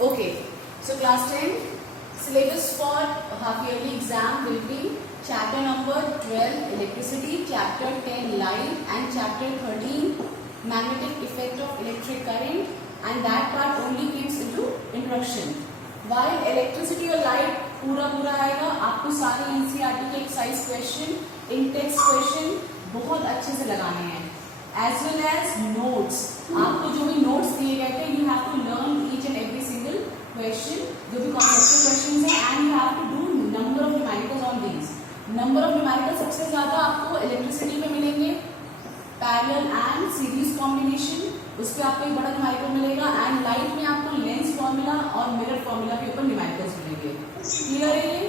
Okay, so class 10 syllabus for half yearly exam will be chapter number 12 electricity, chapter 10 light, and chapter 13 magnetic effect of electric current, and that part only comes into introduction. While electricity और light पूरा आएगा, आपको सारे NCERT के exercise question, in text question बहुत अच्छे से लगाने हैं, as well as notes. आपको जो भी notes दिए गए थे, you have to learn each and every single question, जो भी conceptual questions हैं, and you have to do number of numericals on these. Number of numericals सबसे ज़्यादा आपको electricity में मिलेंगे, parallel and series combination, उस पर आपको एक बड़ा न्यूमेरिकल मिलेगा, एंड लाइट में आपको लेंस फॉर्मूला और मिरर फॉर्मूला के ऊपर न्यूमेरिकल्स मिलेंगे. क्लियर है ये?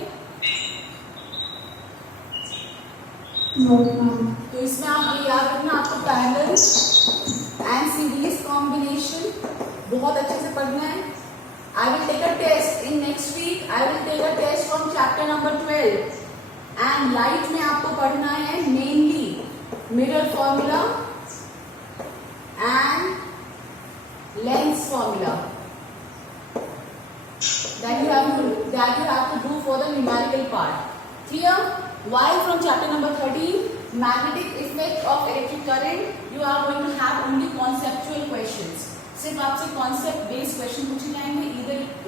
तो इसमें आप ये याद रखना, आपको पैरेलल एंड सीरीज कॉम्बिनेशन बहुत अच्छे से पढ़ना है. I will take a test in next week. I will take a test from chapter number 12 and light में आपको पढ़ना है mainly mirror formula and lens formula that you have to do for the numerical part. Clear? While from chapter number 13 magnetic effect of electric current, you are going to have only conceptual questions. सिर्फ आपसे concept based question पूछे जाएंगे,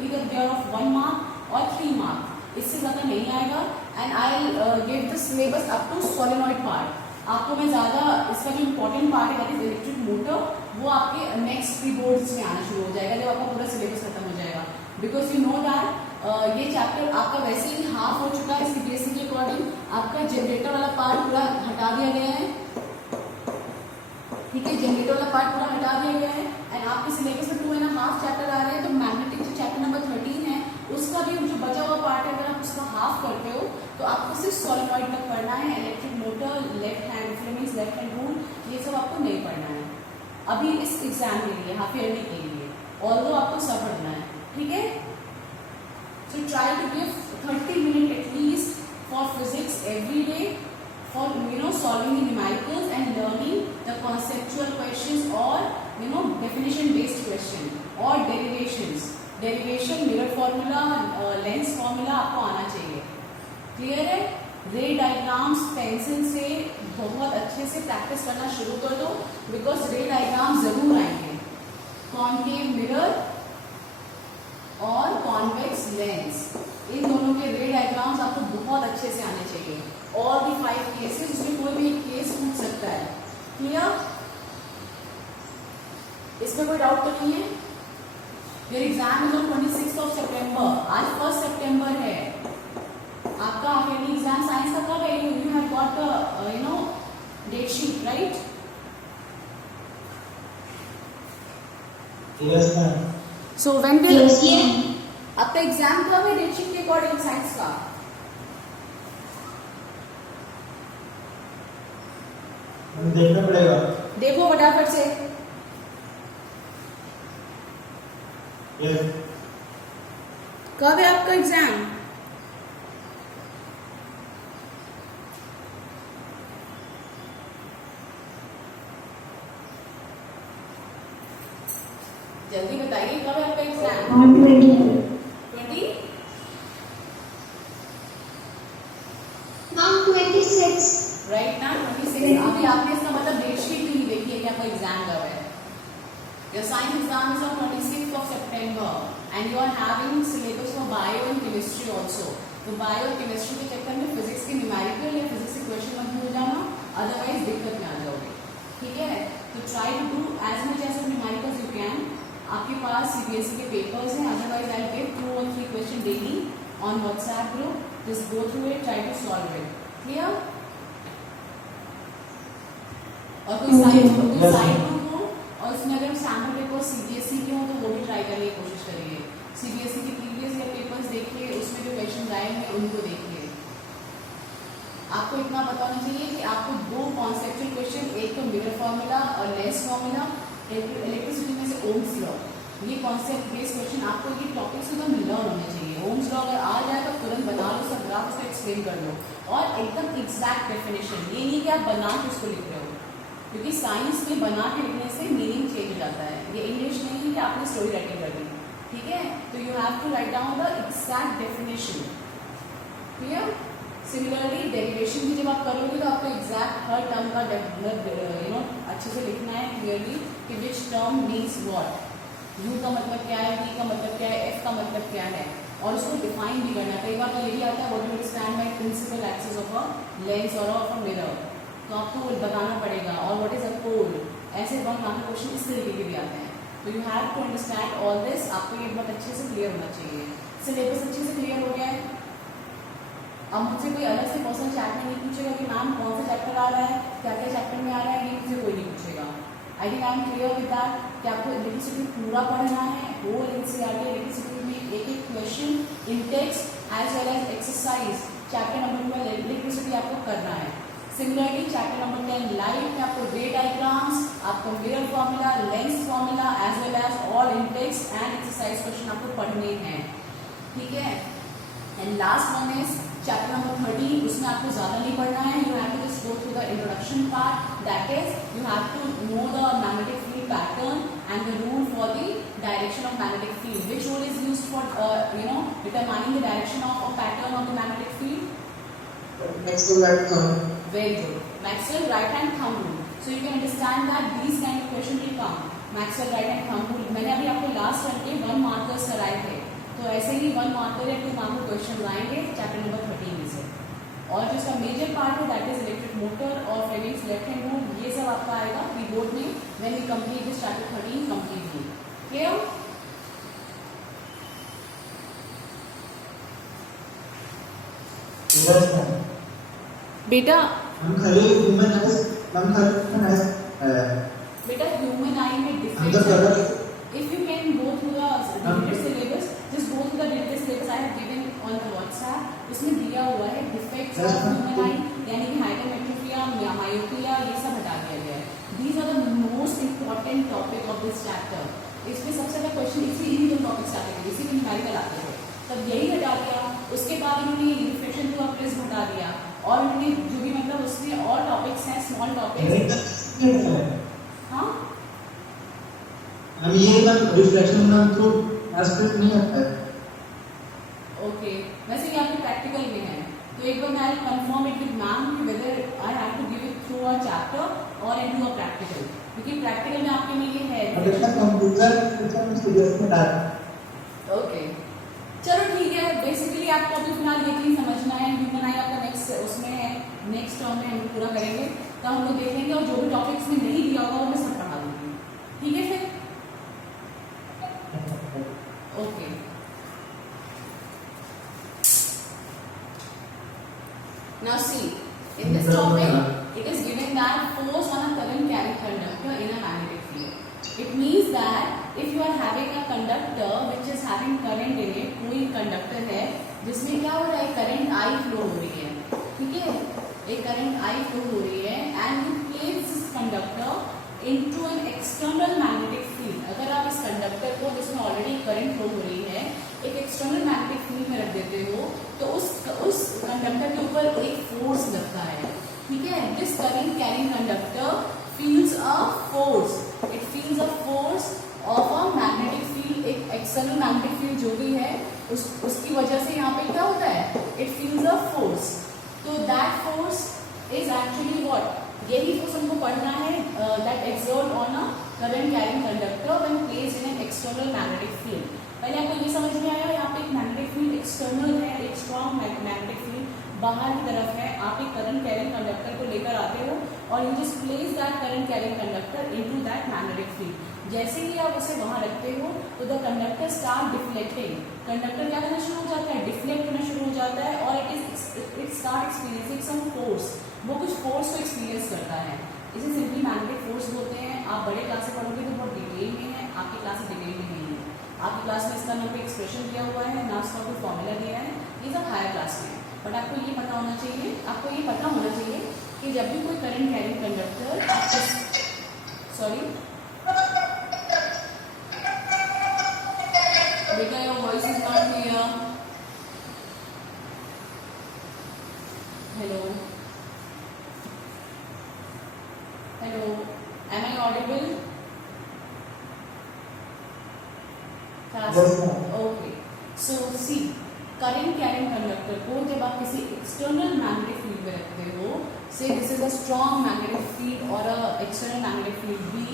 either they are of 1 mark or 3 mark. इससे ज्यादा नहीं आएगा. And I'll give the syllabus up to solenoid part. आपको मैं ज्यादा इसका जो इम्पोर्टेंट पार्ट है दैट इज इलेक्ट्रिक मोटर, वो आपके नेक्स्ट प्री बोर्ड्स में आना शुरू हो जाएगा जब आपका पूरा सिलेबस खत्म हो जाएगा. बिकॉज यू नो दैट ये चैप्टर आपका वैसे ही हाफ हो चुका है सीबीएसई के अकॉर्डिंग. आपका जनरेटर वाला पार्ट पूरा हटा दिया गया है. ठीक है, जनरेटर वाला पार्ट पूरा हटा दिया गया है एंड आपके सिलेबस में 2.5 चैप्टर आ रहे हैं. तो मैग्नेटिक जो चैप्टर नंबर 13 है उसका भी जो बचा हुआ पार्ट है, अगर आप उसका हाफ करते हो तो आपको सिर्फ सोलेनॉइड तक पढ़ना है. Electric motor, left hand Fleming's, left hand rule, ये सब आपको नहीं पढ़ना है अभी इस एग्जाम के लिए, हाफ ईयरली के लिए. ऑल्दो आपको सब पढ़ना है. ठीक है, so try to give 30 minute at least for physics every day for solving the numericals and learning the conceptual questions or definition based question or derivation mirror formula, lens formula आपको आना चाहिए. क्लियर है? रे डायग्राम्स पेंसिल से बहुत अच्छे से practice करना शुरू कर दो, बिकॉज रे डायग्राम जरूर आएंगे. कॉनकेव मिरर और कॉन्वेक्स लेंस, इन दोनों के रे डायग्राम्स आपको बहुत अच्छे से आने चाहिए. और भी 5 केसेस, इसमें कोई भी एक केस पूछ सकता है. क्लियर? इसमें कोई डाउट तो नहीं है? योर एग्जाम इज ऑन 26 सितंबर. आज 1 सितंबर है. आपका हाफ एग्जाम साइंस का कब है? You have got date sheet, right? Yes ma'am. So when will आपका एग्जाम कब है डेट शीट के अकॉर्डिंग साइंस का? देखना पड़ेगा. देखो फटाफट से. यस. कब है आपका एग्जाम? जल्दी बताइए, कब है आपका एग्जाम? 26 राइट ना? 26. अभी आपने इसका मतलब डेट शीट भी नहीं देखी है कि आपका एग्जाम कब है. Your science exam is on 26 सितंबर and you are having syllabus for bio and chemistry also. तो बायो और केमिस्ट्री के चक्कर में फिजिक्स के न्यूमेरिकल या फिजिक्स के क्वेश्चन मत भूल जाना, अदरवाइज दिक्कत में आ जाओगे. ठीक है, तो try to do as much as numericals you can. आपके पास सीबीएसई के पेपर्स हैं, otherwise I will give 2 or 3 question daily on WhatsApp group. Just go through it, try to solve it. Clear? और कोई साइड ग्रुप हो और उसमें अगर सैम्पल पेपर सीबीएसई के हो तो वो भी ट्राई करने की कोशिश करिए. सीबीएसई के प्रीवियस ईयर पेपर्स देखिए, उसमें जो क्वेश्चन आए हैं उनको देखिए. आपको इतना पता होना चाहिए कि आपको 2 कॉन्सेप्चुअल क्वेश्चन, एक तो मिरर फॉर्मूला और लेंस फॉर्मूला, इलेक्ट्रिसिटी में से ओम्स लॉ, ये कॉन्सेप्ट बेस्ड क्वेश्चन आपको ये टॉपिक्स एकदम लर्न होने चाहिए. ओम्स लॉ अगर आ जाए तो तुरंत बना लो, सब ग्राफ उसका एक्सप्लेन कर लो और एकदम एग्जैक्ट डेफिनेशन. ये नहीं कि आप बना के उसको लिख रहे हो, क्योंकि साइंस में बना के लिखने से मीनिंग चेंज हो जाता है. ये इंग्लिश नहीं है कि आपने स्टोरी राइटिंग कर दी. ठीक है, तो you have to write down the exact definition. Clear? Similarly, derivation की जब आप करोगे तो आपको exact हर term का अच्छे से लिखना है clearly कि which term means what. U का मतलब क्या है, V का मतलब क्या है, F का मतलब क्या है, और उसको डिफाइन भी करना है. कई बार तो ये भी आता है what do you understand by principal axis of a lens or of a mirror. तो आपको बताना पड़ेगा. और what is a pole. ऐसे 1 मार्क के क्वेश्चन इस तरीके के भी आते हैं. तो you have to understand all this. आपको ये बहुत अच्छे से क्लियर होना चाहिए. सिलेबस अच्छे से क्लियर हो गया है. अब मुझसे कोई अलग से पर्सनल चैट में नहीं पूछेगा कि मैम कौन सा चैप्टर आ रहा है, क्या क्या चैप्टर में आ रहा है, ये मुझसे कोई नहीं पूछेगा. I think I am clear with that कि आपको इलेक्ट्रिसिटी पूरा पढ़ना है. होल एनसीईआरटी इलेक्ट्रिसिटी में एक एक question in text as well as exercise chapter number 12 electricity आपको करना है. सिमिलरली चैप्टर नंबर 10 लाइट में आपको रे डायग्राम्स, आपको mirror formula, lens formula as well as all in text and exercise question आपको पढ़ने हैं. ठीक है. And last one is chapter number 13. उसमें आपको ज्यादा नहीं पढ़ना है. You have to just go through the introduction part. That is you have to know the magnetic field pattern and the rule for the direction of magnetic field. Which rule is used for determining the direction of a pattern of the magnetic field? Maxwell right thumb. Very good. Maxwell right hand thumb rule. So you can understand that these kind of question will come. Maxwell right hand thumb rule. मैंने अभी आपको last term के 1 markers कराए थे. तो ऐसे ही 1 marker या 2 marker question आएंगे चैप्टर नंबर 13 में से. और जो इसका मेजर पार्ट है दैट इज इलेक्ट्रिक मोटर और फ्लेमिंग्स लेफ्ट हैंड रूल. ये सब आपका आएगा कीबोर्ड में when we complete this chapter 13 completely. Clear? Yes, ma'am. बेटा हम खाली human eyes, हम खाली human eyes. बेटा ह्यूमन आई में अंदर difference. Colour. If you can go through the detailed syllabus, just go through the detailed syllabus I have given on the WhatsApp. उसमें दिया हुआ है defects of human eye, यानी कि hypermetropia या myopia, ये सब हटा दिया गया है. These are the most important topic of this chapter. इसमें सबसे ज्यादा क्वेश्चन इसी दो टॉपिक्स आते थे, इसी में न्यूमेरिकल आते थे. तब यही हटा दिया. उसके बाद उन्होंने रिफ्लेक्शन टू प्रिज्म हटा दिया और उन्होंने जो भी मतलब उसमें और टॉपिक्स हैं स्मॉल टॉपिक्स. हाँ हम ये ना रिफ्लेक्शन ना तो एस्पेक्ट नहीं आता है. ओके. वैसे ये आपके प्रैक्टिकल में है तो एक बार मैं I confirm it with ma'am कि whether I have to give it through a chapter और इनटू अ प्रैक्टिकल, क्योंकि प्रैक्टिकल में आपके लिए है. अब इसका कंप्यूटर सिस्टम सीरियस में डाल. ओके चलो ठीक है. बेसिकली आपको अभी फिलहाल ये चीज समझना है. ह्यूमन आई आपका नेक्स्ट उसमें है, नेक्स्ट टर्म में हम पूरा करेंगे तो हम लोग देखेंगे और जो भी टॉपिक्स में नहीं दिया होगा वो मैं सब पढ़ा दूंगी. ठीक है फिर. Okay. Now see, in this topic it is given that force on a current carrying conductor in a magnetic field. It means that if you are having a conductor which is having current in it, कोई conductor है जिसमें क्या हो रहा है, current I flow हो रही है. ठीक है, एक करंट आई फ्लो हो रही है and you place this conductor into an external magnetic field. अगर आप इस कंडक्टर को जिसमें ऑलरेडी करंट फ्लो हो रही है एक एक्सटर्नल मैग्नेटिक फील्ड में रख देते हो तो उस कंडक्टर के ऊपर एक फोर्स लगता है. ठीक है. This current carrying conductor feels a force. It feels a force of a magnetic field. एक external magnetic field जो भी है उसकी वजह से यहाँ पे क्या होता है, it feels a force. तो that force is actually what? यही force हमको पढ़ना है that exert on a current carrying conductor when placed in an external magnetic field. पहले आपको ये समझ में आया यहाँ पे एक मैग्नेटिक फील्ड एक्सटर्नल है, एक स्ट्रॉन्ग मैग्नेटिक फील्ड बाहर की तरफ है. आप एक करंट कैरिंग कंडक्टर को लेकर आते हो और you just place that current carrying conductor into that magnetic field. जैसे ही आप उसे वहां रखते हो तो the conductor start deflecting. Conductor क्या करना शुरू हो जाता है, डिफ्लेक्ट होना शुरू हो जाता है और it start experiencing some force. वो कुछ फोर्स को एक्सपीरियंस करता है. इसे सिंपली मैग्नेटिक फोर्स बोलते हैं. आप बड़े क्लास से पढ़ोगे तो बहुत डिटेल में है, आपकी क्लास डिटेल में नहीं है. आपकी क्लास में इसका ना कोई एक्सप्रेशन दिया हुआ है ना उसका कोई फॉर्मूला दिया है, ये सब हायर क्लास में. बट आपको ये पता होना चाहिए, आपको ये पता होना चाहिए कि जब भी कोई करंट कैरिंग कंडक्टर, सॉरी बेटा your voice is not clear. Hello hello, am I audible? Yes, ma'am. Okay. So see current carrying conductor को जब आप किसी एक्सटर्नल मैग्नेटिक फील्ड में रखते हो, से this is a strong magnetic field और a external magnetic field B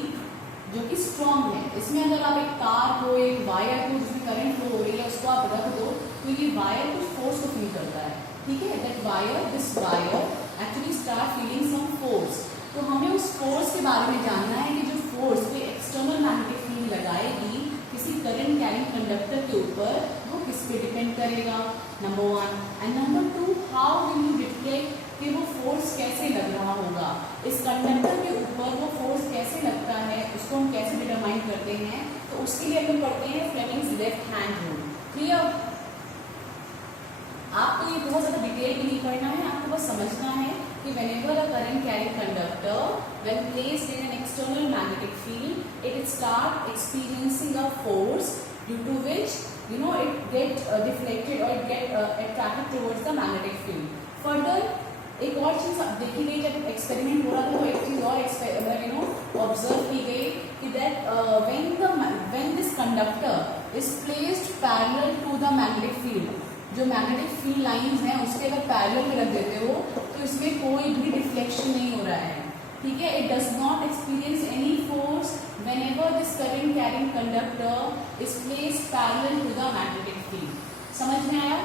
जो कि स्ट्रॉन्ग है, इसमें अगर आप एक तार को, एक वायर को जिसमें करंट फ्लो हो रही है उसको आप रख दो तो ये वायर कुछ फोर्स को फील करता है, ठीक है। That wire, this wire actually start feeling some force. तो हमें उस फोर्स के बारे में जानना है कि जो फोर्स कोई एक्सटर्नल मैग्नेटिक फील्ड लगाएगी किसी करंट कैरिंग कंडक्टर के ऊपर, वो किस पे डिपेंड करेगा, number 1। And number 2, how will you reflect कि वो फोर्स कैसे लग रहा होगा, इस कंडक्टर के ऊपर वो फोर्स कैसे लगता है, उसको हम कैसे डिटरमाइन करते हैं। तो उसके लिए अपन पढ़ते हैं Fleming's left hand rule. Clear? आपको ये बहुत ज़्यादा डिटेल भी नहीं पढ़ना है, आपको बस समझना है कि whenever a current carrying conductor when placed in an external magnetic field, it start experiencing a force due to which it get deflected or it get attracted towards the magnetic field. Further, एक और चीज देखी गई जब experiment हो रहा था, तो एक चीज और ऑब्जर्व की गई कि that when this conductor is placed parallel to the magnetic field, जो मैग्नेटिक फील्ड लाइंस हैं उसके अगर पैरेलल में रख देते हो तो इसमें कोई भी डिफ्लेक्शन नहीं हो रहा है, ठीक है। It does not experience any force whenever this current carrying conductor is placed parallel to the magnetic field. समझ में आया?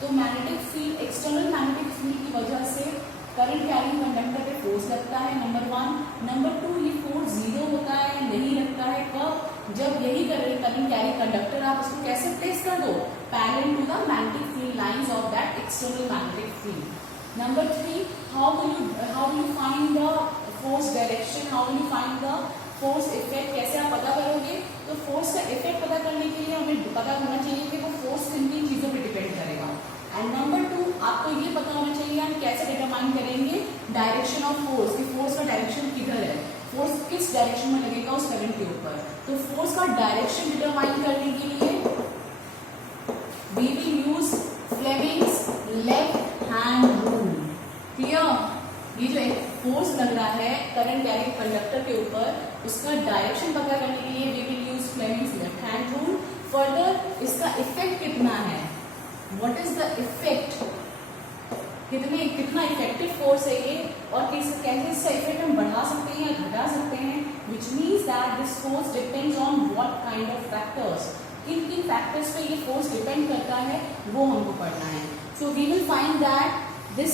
तो magnetic field, external magnetic field की वजह से करंट कैरिंग कंडक्टर पे फोर्स लगता है, नंबर 1। नंबर 2, ये फोर्स जीरो होता है, नहीं लगता है कब, जब यही करंट कैरिंग कंडक्टर आप उसको कैसे प्लेस कर दो, parallel to the magnetic field lines of that external magnetic field. Number 3, how will you find the force direction, how will you find the force effect, कैसे आप पता करोगे? तो फोर्स का इफेक्ट पता करने के लिए हमें पता होना चाहिए कि वो फोर्स किन किन चीजों पर डिपेंड करेगा। एंड नंबर 2, आपको ये पता होना चाहिए हम कैसे डिटरमाइन करेंगे डायरेक्शन ऑफ फोर्स, कि फोर्स का डायरेक्शन किधर है, फोर्स किस डायरेक्शन में लगेगा उस करंट के ऊपर। तो फोर्स का डायरेक्शन डिटरमाइन करने के लिए we will use Fleming's left hand rule. Clear? ये जो एक फोर्स लग रहा है करंट कैरिंग कंडक्टर के ऊपर, उसका डायरेक्शन पता करने के लिए we will use Fleming's left hand rule. Further, इसका इफेक्ट कितना है, व्हाट इज द इफेक्ट, कितना इफेक्टिव फोर्स है ये, और कैसे इसका इफेक्ट हम बढ़ा सकते हैं या घटा सकते हैं, which means that this force depends on what kind of factors, किन किन फैक्टर्स पे ये फोर्स डिपेंड करता है वो हमको पढ़ना है। So we will find that this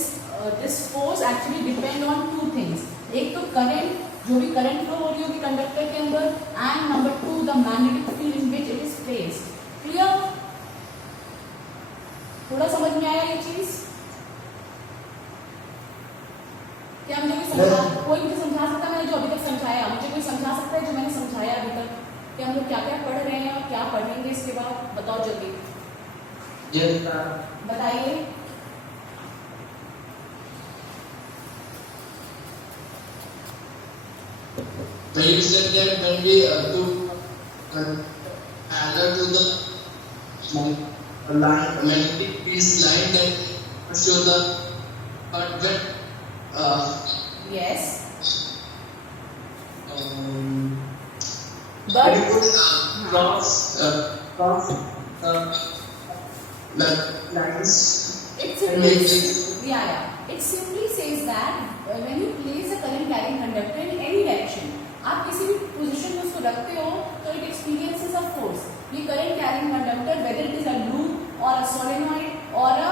force actually depend on 2 things, एक तो करंट, जो भी करंट फ्लो हो रही होगी कंडक्टर के अंदर, and number 2 the magnetic field in which it is placed. Clear? थोड़ा समझ में आया ये चीज? क्या मुझे कोई मुझे समझा सकता है? मैंने जो अभी तक समझाया, मुझे कोई समझा सकता है जो मैंने समझाया अभी तक? कि हम लोग क्या क्या पढ़ रहे हैं और क्या पढ़ेंगे इसके बाद, बताओ जल्दी। बताइए। So you said that when we parallel to the magnetic field line that show the but when yes but but cross the lines it simply says that when you place a current carrying conductor in any direction, आप किसी भी position में उसको रखते हो तो it experiences a force. ये current carrying conductor whether it is a loop और अ सोलेनॉइड और अ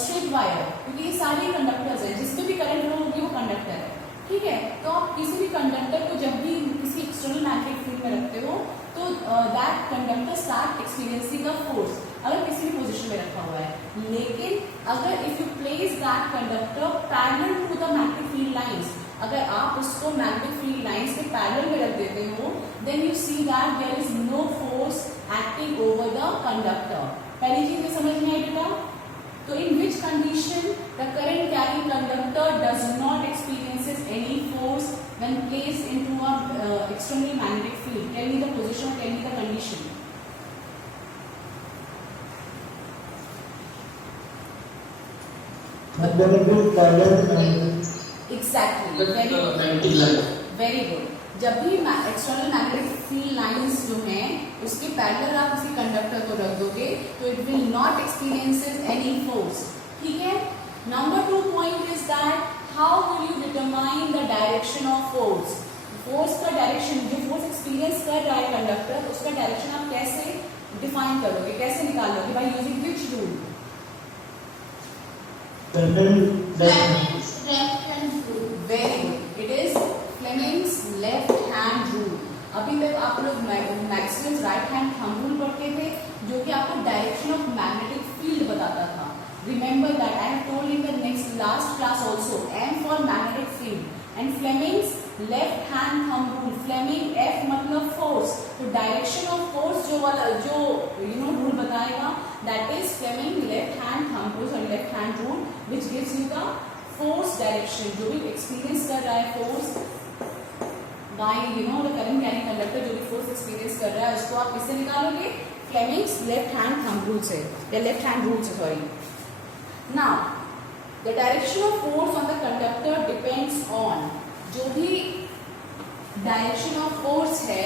स्ट्रेट वायर, क्योंकि ये सारे कंडक्टर्स हैं, जिसमें भी करंट फ्लो होगी वो कंडक्टर है, ठीक है। तो आप किसी भी कंडक्टर को जब भी किसी एक्सटर्नल मैग्नेटिक फील्ड में रखते हो तो that conductor start experiencing a force, अगर किसी भी पोजीशन में रखा हुआ है। लेकिन अगर if you place that conductor parallel to the magnetic field lines, अगर आप उसको मैग्नेटिक फील्ड लाइंस के पैरेलल में रख देते हो, then you see that there is no force acting over the conductor. पहली चीज ये समझ में आई बेटा? तो in which condition the current carrying conductor does not experiences any force when placed into a external magnetic field? Tell me the position, tell me the condition. Exactly. Very good. जब भी external magnetic field lines जो हैं उसके parallel आप उसी conductor को रख दोगे तो experiences any force. ठीक है. Number 2 point is that how will you determine the direction of force? Force का डायरेक्शन, जो फोर्स एक्सपीरियंस कर रहा है कंडक्टर, उसका डायरेक्शन आप कैसे डिफाइन करोगे, कैसे निकालोगे? By using which rule? Fleming's left hand rule. Very good, it is Fleming's left hand rule. अभी तक आप लोग Maxwell's right hand thumb rule पढ़ते थे, जो कि आपको डायरेक्शन ऑफ मैग्नेटिक फील्ड बताता था. Remember that I have told in the last class also, M for magnetic field and Fleming's left hand thumb rule. Fleming F मतलब force, तो direction of force जो वाला जो rule बताएगा, that is Fleming left hand thumb rule or left hand rule, which gives you the force direction. जो भी experience कर रहा है force by the current carrying conductor, जो भी force experience कर रहा है, उसको आप किससे निकालोगे? Fleming's left hand thumb rule से, या left hand rule से, sorry. Now, the direction of force on the conductor depends on, जो भी direction of force है,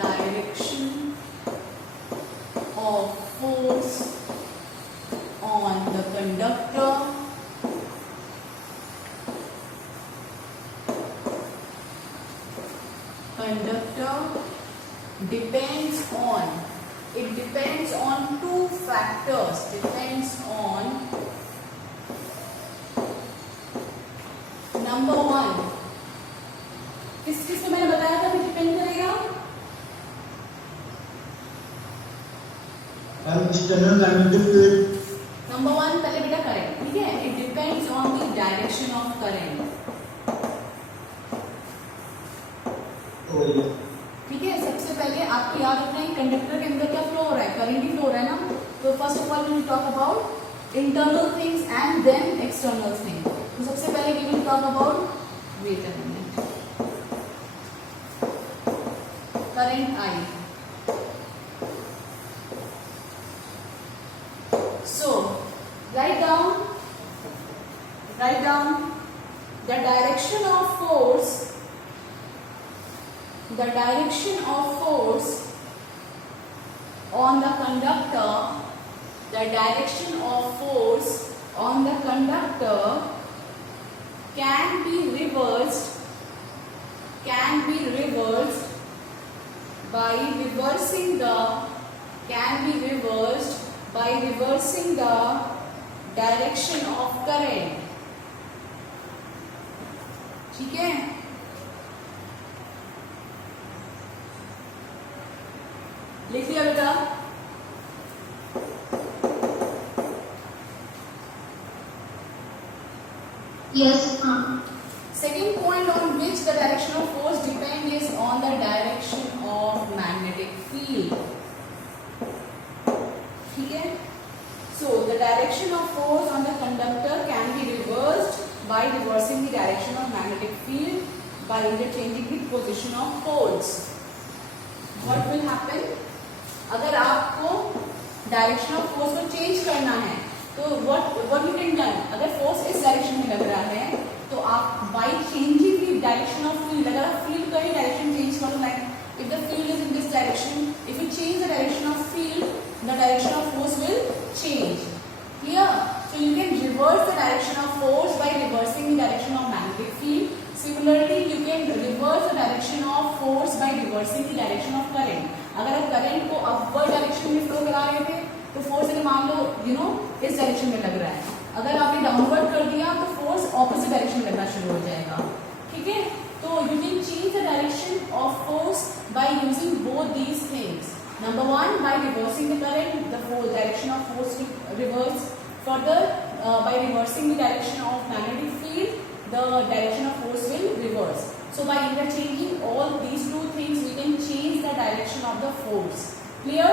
direction of force on the conductor depends on two factors. Depends on number 1, किस चीज को मैंने बताया था कि डिपेंड करेगा? external magnetic field. नंबर 1 पहले बेटा करंट, ठीक है. It depends on the direction of current. ठीक है. सबसे पहले आपको याद रखना है कंडक्टर के अंदर क्या फ्लो हो रहा है, करंट ही फ्लो हो रहा है ना. तो first of all we will talk about internal things and then external things. तो सबसे पहले we will talk about, wait a minute, current I. So write down the direction of force on the conductor. The direction of force on the conductor can be reversed by reversing the direction of current. ठीक है. लिख लिया बेटा? Yes, ma'am. Second point on which the direction of force depend is on the direction of magnetic field. ठीक है. So the direction of force on the conductor can be reversed by reversing the direction of magnetic field by interchanging the position of poles. What will happen? अगर आपको direction of force को change करना है तो what you can done, अगर force इस direction में लग रहा है तो आप by changing the direction of field, अगर आप फील्ड का ही डायरेक्शन चेंज करो, like if the field is in this direction, if you change the direction of field, the direction of force will change. Clear? So you can reverse the direction of force by reversing the direction of magnetic field. Similarly, you can reverse the direction of force by reversing the direction of current. अगर आप current को upward direction में flow करा रहे थे तो force अगर मान लो इस डायरेक्शन में लग रहा है, अगर आपने डाउनवर्ड कर दिया तो फोर्स ऑपोजिट डायरेक्शन में लगना शुरू हो जाएगा. ठीक है. तो you can change the direction of force by using both these things. Number 1, by reversing the current, the direction of force will reverse. Further, by reversing the direction of magnetic field, the direction of force will reverse. So by interchanging all these two things, we can change the direction of the force. Clear?